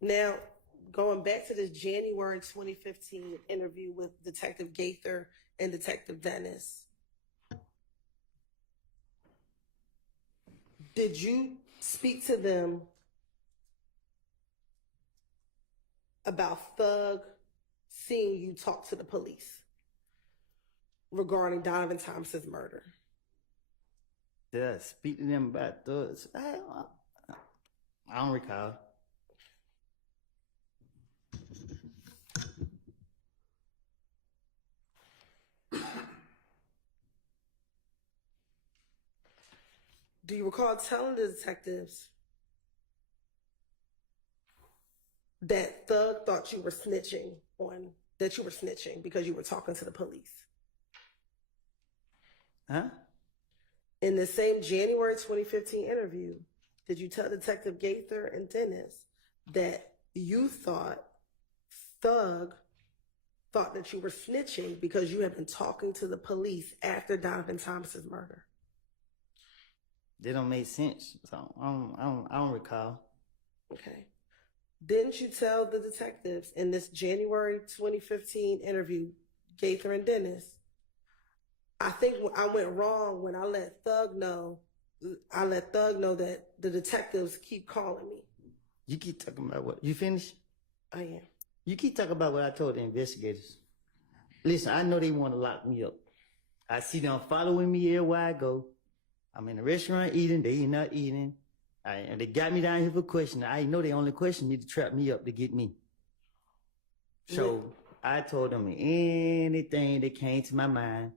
Now, going back to this January 2015 interview with Detective Gaither and Detective Dennis, did you speak to them about Thug seeing you talk to the police regarding Donovan Thomas's murder? Did I speak to them about Thugs? I don't recall. Do you recall telling the detectives that Thug thought you were snitching because you were talking to the police? Huh? In the same January 2015 interview, did you tell Detective Gaither and Dennis that you thought Thug thought that you were snitching because you had been talking to the police after Donovan Thomas's murder? They don't make sense, so I don't recall. Okay. Didn't you tell the detectives in this January 2015 interview, Gaither and Dennis, I think I went wrong when I let Thug know that the detectives keep calling me. You keep talking about what? You finished? I am. You keep talking about what I told the investigators. Listen, I know they want to lock me up. I see them following me everywhere I go. I'm in the restaurant eating, they not eating. And they got me down here for questioning. I know they only question me to trap me up to get me. So I told them anything that came to my mind,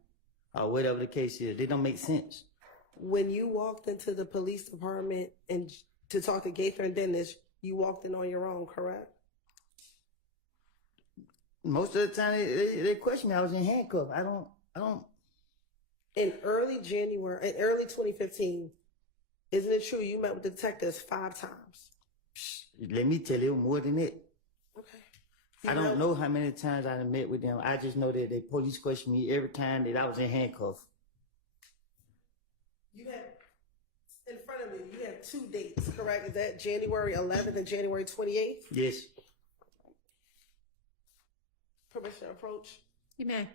or whatever the case is, they don't make sense. When you walked into the police department and to talk to Gaither and Dennis, you walked in on your own, correct? Most of the time they question me. I was in handcuffs. I don't. In early 2015, isn't it true you met with the detectives 5 times? Let me tell you more than that. Okay. I don't know how many times I met with them. I just know that they police questioned me every time that I was in handcuffs. You had, in front of me, you had 2 dates, correct? Is that January 11th and January 28th? Yes. Permission to approach? You may.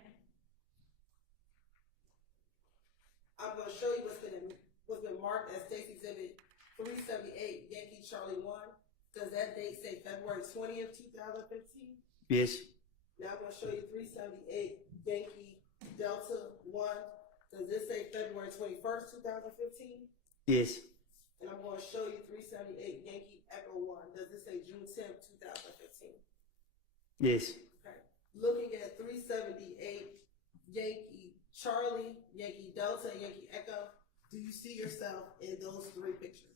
I'm going to show you what's been marked as State's Exhibit 378, Yankee Charlie 1. Does that date say February 20th, 2015? Yes. Now I'm going to show you 378, Yankee Delta 1. Does this say February 21st, 2015? Yes. And I'm going to show you 378, Yankee Echo 1. Does this say June 10th, 2015? Yes. Okay. Looking at 378, Yankee Charlie, Yankee Delta, Yankee Echo, do you see yourself in those 3 pictures?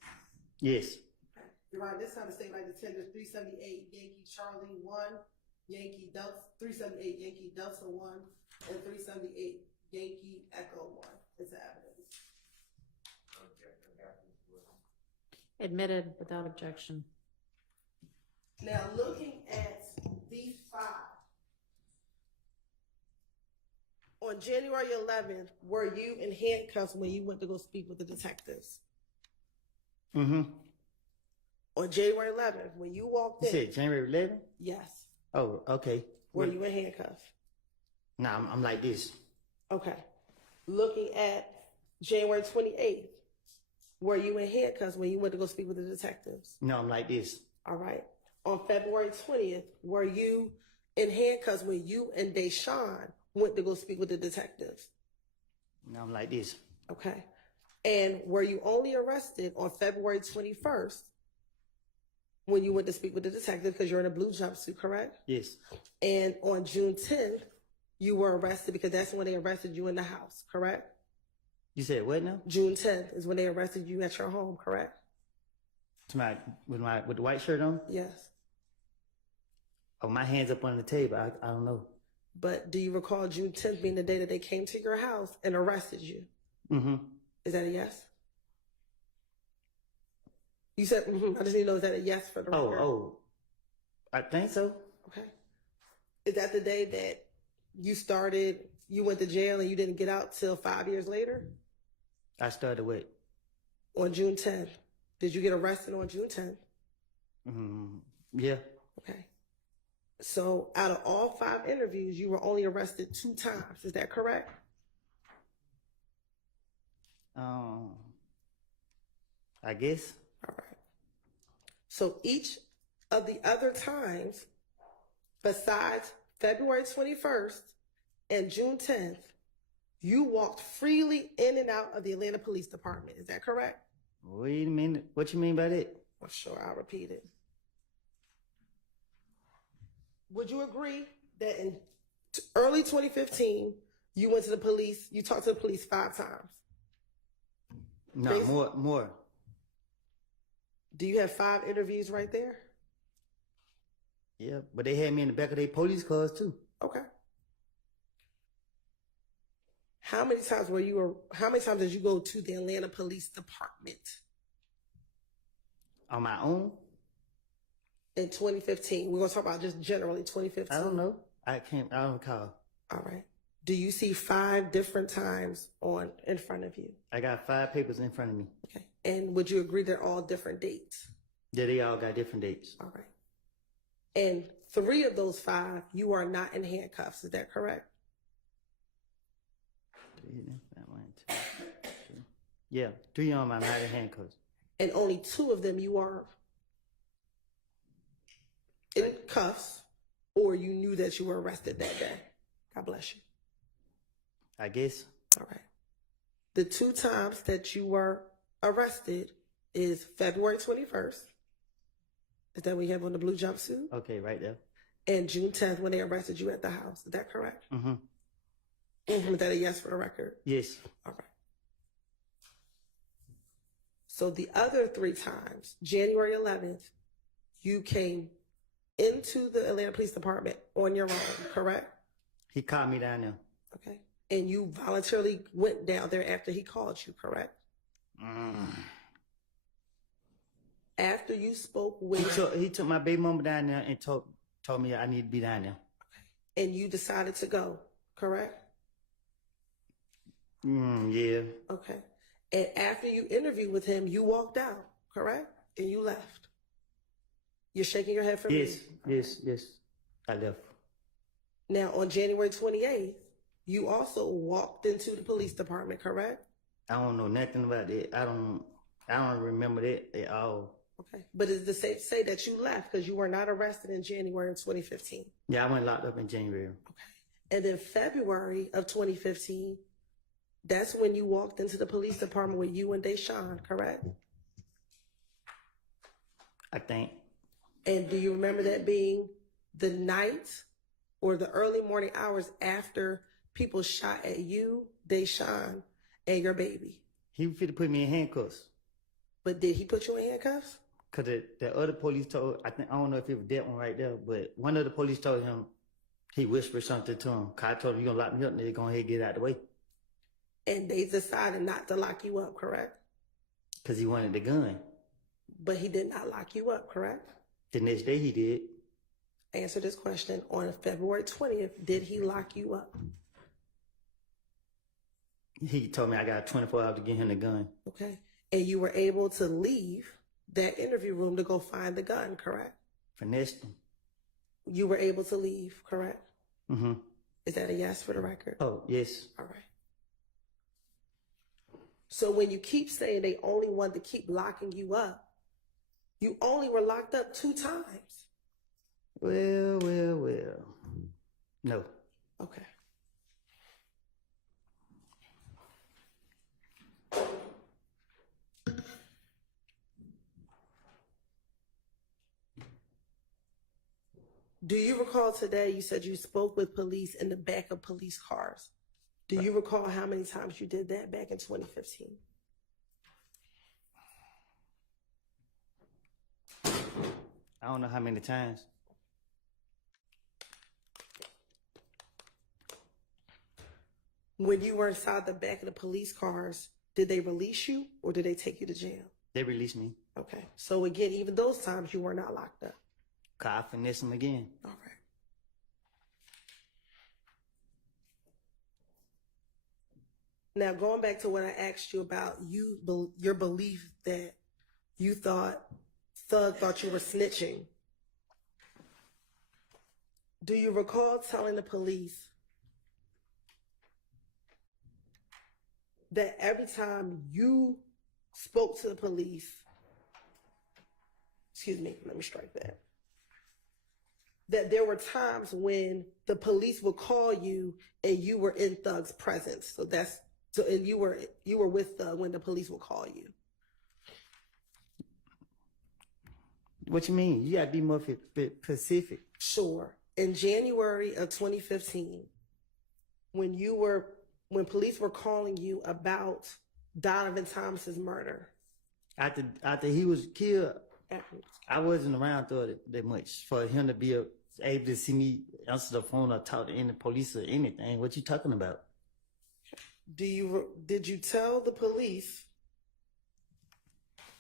Yes. Okay. You're right. This time to stay like the 10 to 378, Yankee Charlie 1, Yankee Delta, 378, Yankee Delta 1, and 378, Yankee Echo 1. It's evidence. Admitted without objection. Now, looking at these 5, on January 11th, were you in handcuffs when you went to go speak with the detectives? Mm-hmm. On January 11th, when you walked in. You said January 11th? Yes. Oh, okay. Were you in handcuffs? Nah, I'm like this. Okay. Looking at January 28th, were you in handcuffs when you went to go speak with the detectives? No, I'm like this. All right. On February 20th, were you in handcuffs when you and Deshaun went to go speak with the detectives? No, I'm like this. Okay. And were you only arrested on February 21st when you went to speak with the detective because you're in a blue jumpsuit, correct? Yes. And on June 10th, you were arrested because that's when they arrested you in the house, correct? You said what now? June 10th is when they arrested you at your home, correct? With the white shirt on? Yes. Oh, my hands up on the table. I don't know. But do you recall June 10th being the day that they came to your house and arrested you? Mm-hmm. Is that a yes? You said, mm-hmm. I just need to know, is that a yes for the record? Oh, I think so. Okay. Is that the day that you went to jail and you didn't get out till 5 years later? I started with? On June 10th. Did you get arrested on June 10th? Mm-hmm. Yeah. Okay. So out of all 5 interviews, you were only arrested 2 times. Is that correct? I guess. All right. So each of the other times, besides February 21st and June 10th, you walked freely in and out of the Atlanta Police Department. Is that correct? Wait a minute. What you mean by that? Well, sure, I'll repeat it. Would you agree that in early 2015, you went to the police, you talked to the police 5 times? No, Based- more. Do you have 5 interviews right there? Yeah, but they had me in the back of their police cars too. Okay. How many times did you go to the Atlanta Police Department? On my own? In 2015. We're going to talk about just generally 2015. I don't know. I don't recall. All right. Do you see 5 different times in front of you? I got 5 papers in front of me. Okay. And would you agree they're all different dates? Yeah, they all got different dates. All right. And 3 of those 5, you are not in handcuffs. Is that correct? Yeah, 3 of them I'm not in handcuffs. And only 2 of them you are in cuffs, or you knew that you were arrested that day. God bless you. I guess. All right. The 2 times that you were arrested is February 21st. Is that what you have on the blue jumpsuit? Okay, right there. And June 10th when they arrested you at the house. Is that correct? Mm-hmm. Is that a yes for the record? Yes. All right. So the other 3 times, January 11th, you came into the Atlanta Police Department on your own, correct? He called me down there. Okay. And you voluntarily went down there after he called you, correct? After you spoke with... He took my baby mama down there and told me I need to be down there. Okay. And you decided to go, correct? Yeah. Okay. And after you interviewed with him, you walked out, correct? And you left. You're shaking your head for me? Yes. I left. Now, on January 28th, you also walked into the police department, correct? I don't know nothing about that. I don't remember that at all. Okay. But is it safe to say that you left because you were not arrested in January of 2015? Yeah, I went locked up in January. Okay. And then February of 2015, that's when you walked into the police department with you and Deshaun, correct? I think. And do you remember that being the night or the early morning hours after people shot at you, Deshaun, and your baby? He was fit to put me in handcuffs. But did he put you in handcuffs? Cause the other police told, I don't know if it was that one right there, but one of the police told him, he whispered something to him. Cause I told him, you gonna lock me up, nigga, go ahead and get out of the way. And they decided not to lock you up, correct? Cause he wanted the gun. But he did not lock you up, correct? The next day he did. Answer this question. On February 20th, did he lock you up? He told me I got 24 hours to get him the gun. Okay. And you were able to leave that interview room to go find the gun, correct? Finessed him. You were able to leave, correct? Mm-hmm. Is that a yes for the record? Oh, yes. All right. So when you keep saying they only wanted to keep locking you up, you only were locked up 2 times. Well. No. Okay. Do you recall today you said you spoke with police in the back of police cars? Do you recall how many times you did that back in 2015? I don't know how many times. When you were inside the back of the police cars, did they release you or did they take you to jail? They released me. Okay. So again, even those times you were not locked up. Cause I finessed him again. All right. Now, going back to what I asked you about, your belief that you thought Thug thought you were snitching Do you recall telling the police that every time you spoke to the police, excuse me, let me strike that, that there were times when the police would call you and you were in Thug's presence? And you were with Thug when the police would call you. What you mean? You gotta be more specific. Sure. In January of 2015, when police were calling you about Donovan Thomas's murder. After he was killed, I wasn't around that much for him to be able to see me answer the phone or talk to any police or anything. What you talking about? Did you tell the police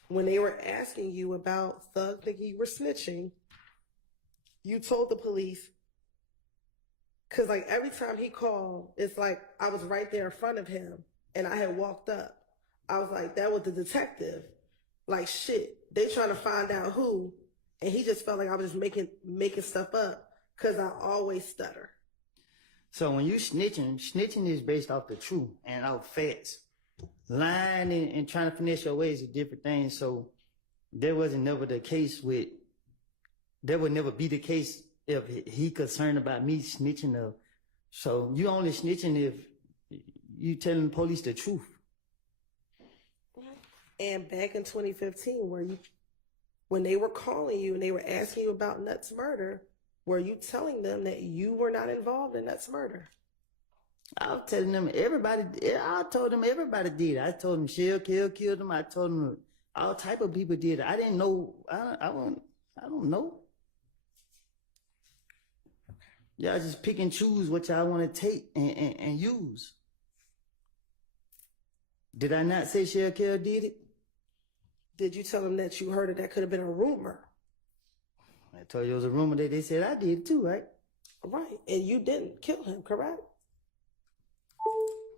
when they were asking you about Thug thinking you were snitching? You told the police, because like every time he called, it's like I was right there in front of him and I had walked up. I was like, that was the detective. Like, shit, they trying to find out who, and he just felt like I was just making stuff up because I always stutter. So when you snitching is based off the truth and off facts. Lying and trying to finesse your ways is different things. So there would never be the case if he concerned about me snitching. So you only snitching if you telling the police the truth. And back in 2015, when they were calling you and they were asking you about Nutt's murder, were you telling them that you were not involved in Nutt's murder? I was telling them I told them everybody did. I told them Shell killed them. I told them all type of people did. I didn't know. I don't know. Y'all just pick and choose what y'all want to take and use. Did I not say Shell did it? Did you tell them that you heard that could have been a rumor? I told you it was a rumor that they said I did it too, right? Right. And you didn't kill him, correct?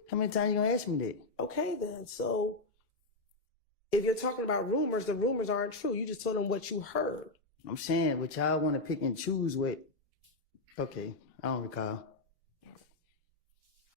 How many times you gonna ask me that? Okay, then. So if you're talking about rumors, the rumors aren't true. You just told them what you heard. I'm saying what y'all want to pick and choose with. Okay, I don't recall.